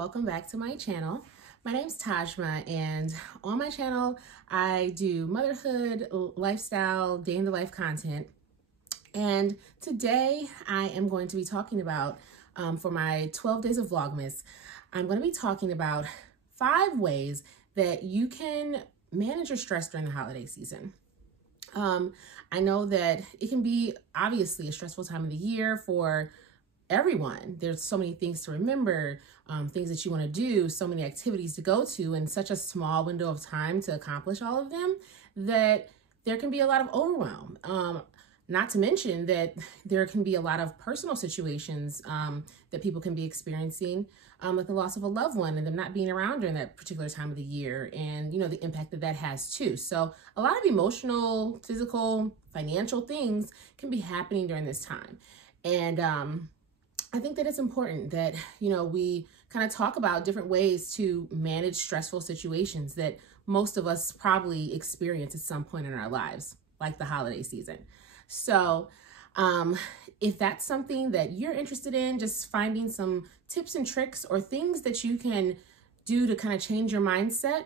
welcome back to my channel. My name's Tajma, and on my channel I do motherhood, lifestyle, day in the life content. And today I am going to be talking about, for my 12 days of Vlogmas, I'm going to be talking about 5 ways that you can manage your stress during the holiday season. I know that it can be obviously a stressful time of the year for everyone. There's so many things to remember, things that you want to do, so many activities to go to, and such a small window of time to accomplish all of them that there can be a lot of overwhelm. Not to mention that there can be a lot of personal situations that people can be experiencing, like the loss of a loved one and them not being around during that particular time of the year, and the impact that that has too. So a lot of emotional, physical, financial things can be happening during this time. And I think that it's important that, we kind of talk about different ways to manage stressful situations that most of us probably experience at some point in our lives, like the holiday season. So if that's something that you're interested in, just finding some tips and tricks or things that you can do to kind of change your mindset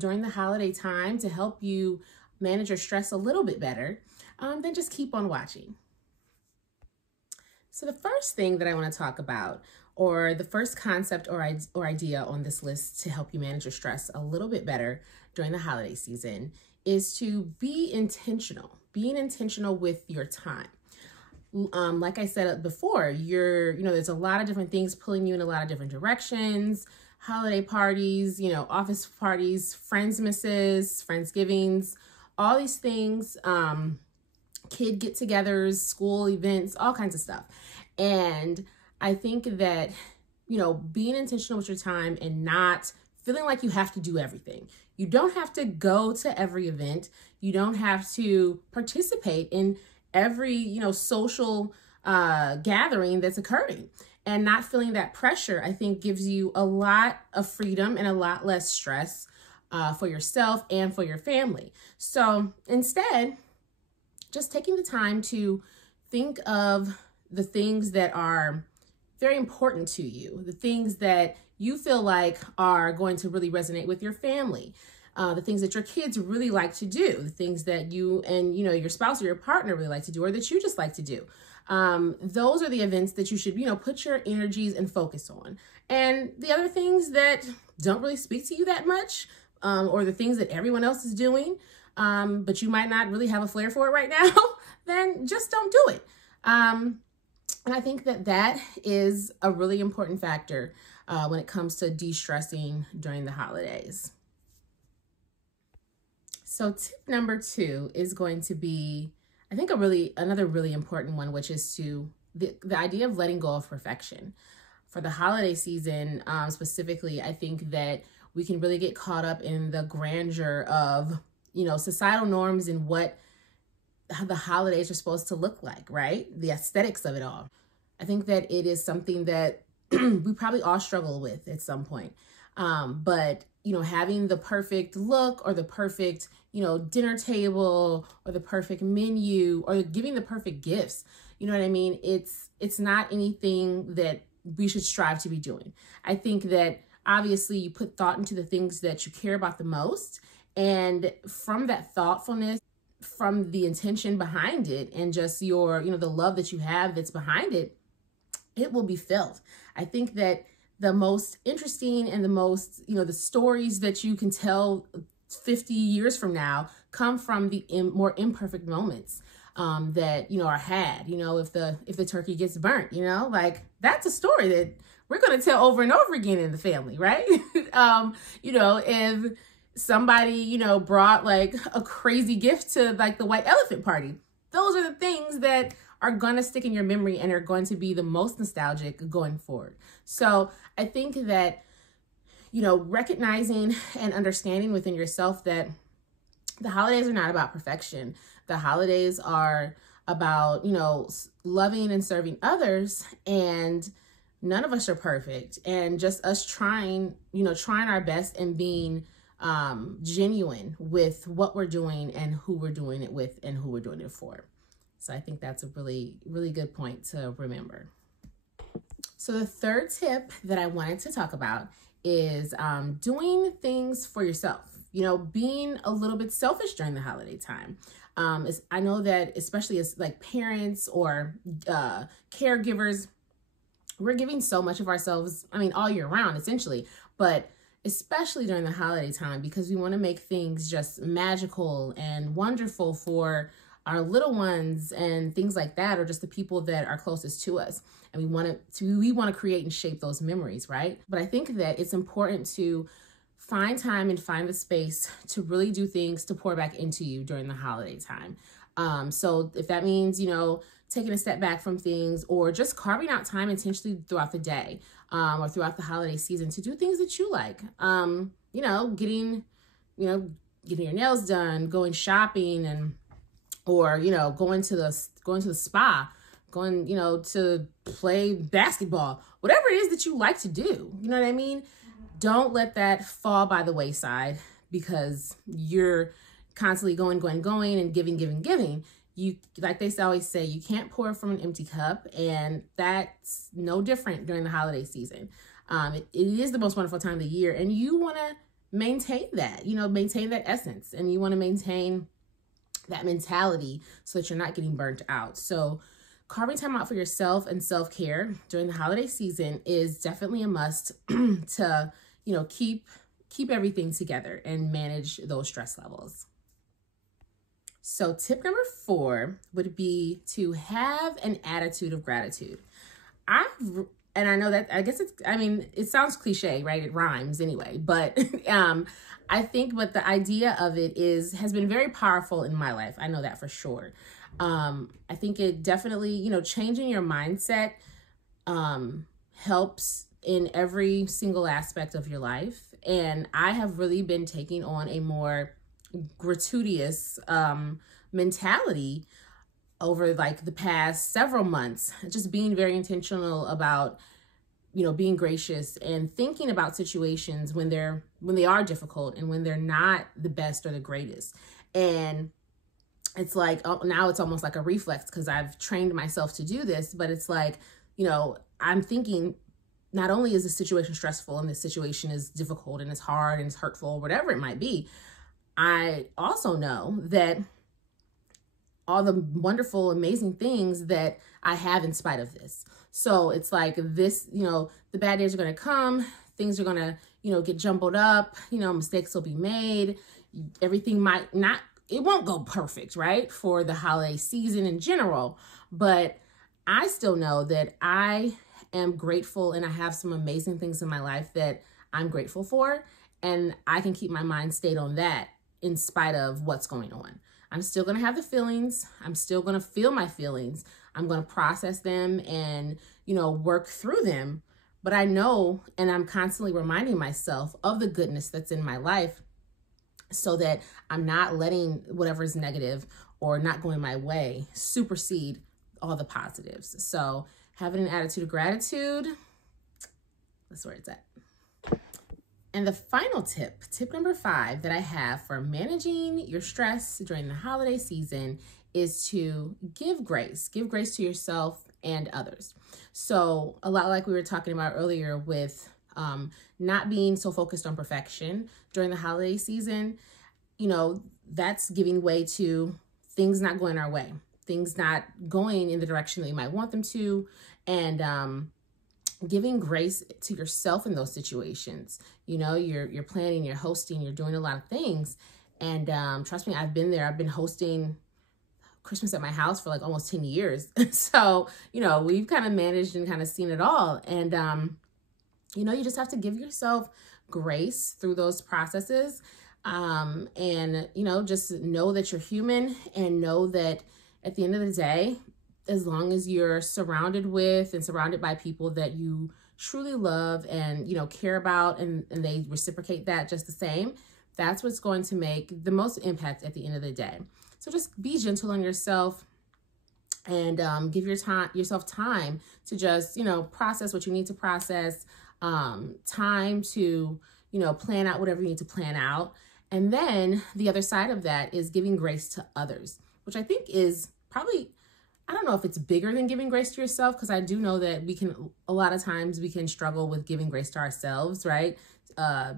during the holiday time to help you manage your stress a little bit better, then just keep on watching. So the first thing that I want to talk about, or the first concept or idea on this list to help you manage your stress a little bit better during the holiday season, is to be intentional. Being intentional with your time. Like I said before, there's a lot of different things pulling you in a lot of different directions. Holiday parties, office parties, Friendsmasses, Friendsgivings, all these things, kid get-togethers, school events, all kinds of stuff. And I think that, being intentional with your time and not feeling like you have to do everything. You don't have to go to every event. You don't have to participate in every, social gathering that's occurring. And not feeling that pressure, I think, gives you a lot of freedom and a lot less stress for yourself and for your family. So instead, just taking the time to think of the things that are very important to you, the things that you feel like are going to really resonate with your family, the things that your kids really like to do, the things that you and your spouse or your partner really like to do, or that you just like to do. Those are the events that you should put your energies and focus on. And the other things that don't really speak to you that much, or the things that everyone else is doing, but you might not really have a flair for it right now, then just don't do it. And I think that that is a really important factor when it comes to de-stressing during the holidays. So tip number 2 is going to be, I think, another really important one, which is the idea of letting go of perfection. For the holiday season, specifically, I think that we can really get caught up in the grandeur of societal norms and how the holidays are supposed to look like, right? The aesthetics of it all. I think that it is something that we probably all struggle with at some point. But, having the perfect look or the perfect, dinner table or the perfect menu or giving the perfect gifts, you know what I mean? It's not anything that we should strive to be doing. I think that obviously you put thought into the things that you care about the most. And from that thoughtfulness, from the intention behind it, and just your, the love that you have that's behind it, it will be felt. I think that the most interesting and the most, the stories that you can tell 50 years from now come from the more imperfect moments that, are had. If the turkey gets burnt, like that's a story that we're going to tell over and over again in the family, right? If somebody, brought like a crazy gift to like the white elephant party. Those are the things that are going to stick in your memory and are going to be the most nostalgic going forward. So I think that, recognizing and understanding within yourself that the holidays are not about perfection. The holidays are about, loving and serving others, and none of us are perfect. And just us trying our best and being genuine with what we're doing and who we're doing it with and who we're doing it for. So I think that's a really, really good point to remember. So the third tip that I wanted to talk about is doing things for yourself. You know, being a little bit selfish during the holiday time. I know that especially as like parents or caregivers, we're giving so much of ourselves, I mean, all year round, essentially, but especially during the holiday time, because we want to make things just magical and wonderful for our little ones and things like that, or just the people that are closest to us. And we want to create and shape those memories, right? But I think that it's important to find time and find the space to really do things to pour back into you during the holiday time. So if that means, you know, taking a step back from things, or just carving out time intentionally throughout the day, or throughout the holiday season to do things that you like, you know, getting your nails done, going shopping, and, or, you know, going to the spa, going, you know, to play basketball, whatever it is that you like to do. You know what I mean? Don't let that fall by the wayside because you're constantly going and giving. You, like they always say, you can't pour from an empty cup, and that's no different during the holiday season. It is the most wonderful time of the year, and you want to maintain that, you know, maintain that essence, and you want to maintain that mentality so that you're not getting burnt out. So carving time out for yourself and self-care during the holiday season is definitely a must to, you know, keep everything together and manage those stress levels. So tip number 4 would be to have an attitude of gratitude. And I know that, I guess it sounds cliche, right? It rhymes anyway, but I think what the idea of it has been very powerful in my life. I know that for sure. I think it definitely, you know, changing your mindset helps in every single aspect of your life. And I have really been taking on a more gratuitous mentality over like the past several months, just being very intentional about, you know, being gracious and thinking about situations when they are difficult and when they're not the best or the greatest. And it's like, now it's almost like a reflex because I've trained myself to do this, but it's like, you know, I'm thinking, not only is the situation stressful and this situation is difficult and it's hard and it's hurtful, whatever it might be, I also know that all the wonderful, amazing things that I have in spite of this. So it's like this, you know, the bad days are going to come. Things are going to, you know, get jumbled up. You know, mistakes will be made. Everything it won't go perfect, right? For the holiday season in general. But I still know that I am grateful and I have some amazing things in my life that I'm grateful for. And I can keep my mind stayed on that in spite of what's going on. I'm still going to have the feelings. I'm still going to feel my feelings. I'm going to process them and, you know, work through them. But I know, and I'm constantly reminding myself of the goodness that's in my life so that I'm not letting whatever is negative or not going my way supersede all the positives. So having an attitude of gratitude, that's where it's at. And the final tip number 5 that I have for managing your stress during the holiday season is to give grace. Give grace to yourself and others. So a lot like we were talking about earlier with not being so focused on perfection during the holiday season, you know, that's giving way to things not going our way, things not going in the direction that you might want them to, and giving grace to yourself in those situations. You know, you're planning, you're hosting, you're doing a lot of things. And trust me, I've been there. I've been hosting Christmas at my house for like almost 10 years. So, you know, we've kind of managed and kind of seen it all. And, you know, you just have to give yourself grace through those processes. And, you know, just know that you're human and know that at the end of the day, as long as you're surrounded by people that you truly love and, you know, care about, and they reciprocate that just the same, that's what's going to make the most impact at the end of the day. So just be gentle on yourself and give yourself time to just, you know, process what you need to process, time to, you know, plan out whatever you need to plan out. And then the other side of that is giving grace to others, which I think is probably, I don't know if it's bigger than giving grace to yourself, because I do know that a lot of times we can struggle with giving grace to ourselves, right?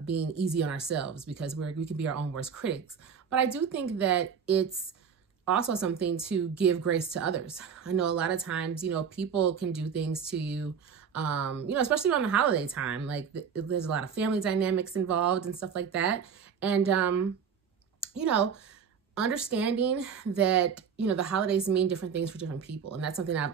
Being easy on ourselves, because we can be our own worst critics. But I do think that it's also something to give grace to others. I know a lot of times, people can do things to you, especially around the holiday time. Like there's a lot of family dynamics involved and stuff like that. And, understanding that, the holidays mean different things for different people. And that's something I've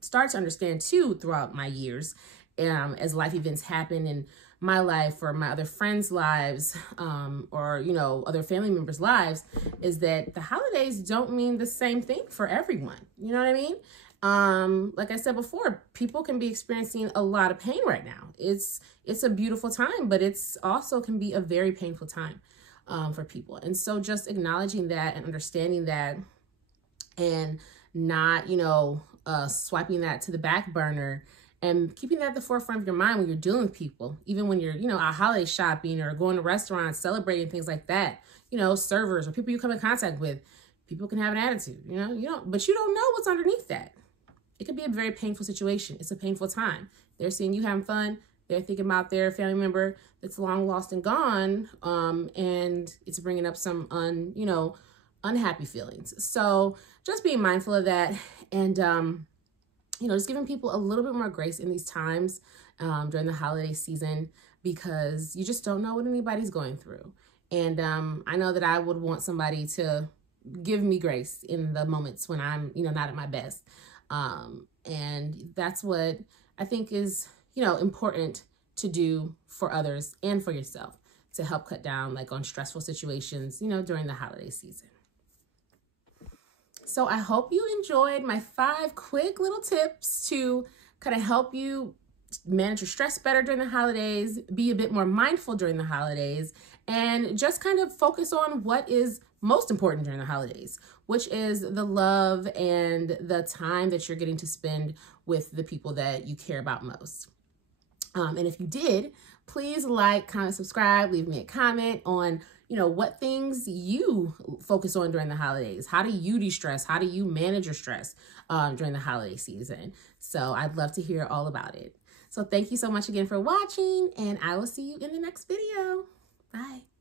started to understand too throughout my years, as life events happen in my life or my other friends' lives, or, other family members' lives, is that the holidays don't mean the same thing for everyone. You know what I mean? Like I said before, people can be experiencing a lot of pain right now. It's a beautiful time, but it's also can be a very painful time for people. And so just acknowledging that and understanding that, and not, swiping that to the back burner, and keeping that at the forefront of your mind when you're dealing with people, even when you're, out holiday shopping or going to restaurants, celebrating, things like that. Servers or people you come in contact with, people can have an attitude, but you don't know what's underneath that. It could be a very painful situation. It's a painful time. They're seeing you having fun. They're thinking about their family member that's long lost and gone, and it's bringing up some unhappy feelings. So just being mindful of that, and just giving people a little bit more grace in these times during the holiday season, because you just don't know what anybody's going through. And I know that I would want somebody to give me grace in the moments when I'm, not at my best. And that's what I think is, important to do for others and for yourself, to help cut down on stressful situations, during the holiday season. So I hope you enjoyed my 5 quick little tips to kind of help you manage your stress better during the holidays, be a bit more mindful during the holidays, and just kind of focus on what is most important during the holidays, which is the love and the time that you're getting to spend with the people that you care about most. And if you did, please like, comment, subscribe, leave me a comment on, what things you focus on during the holidays. How do you de-stress? How do you manage your stress during the holiday season? So I'd love to hear all about it. So thank you so much again for watching, and I will see you in the next video. Bye.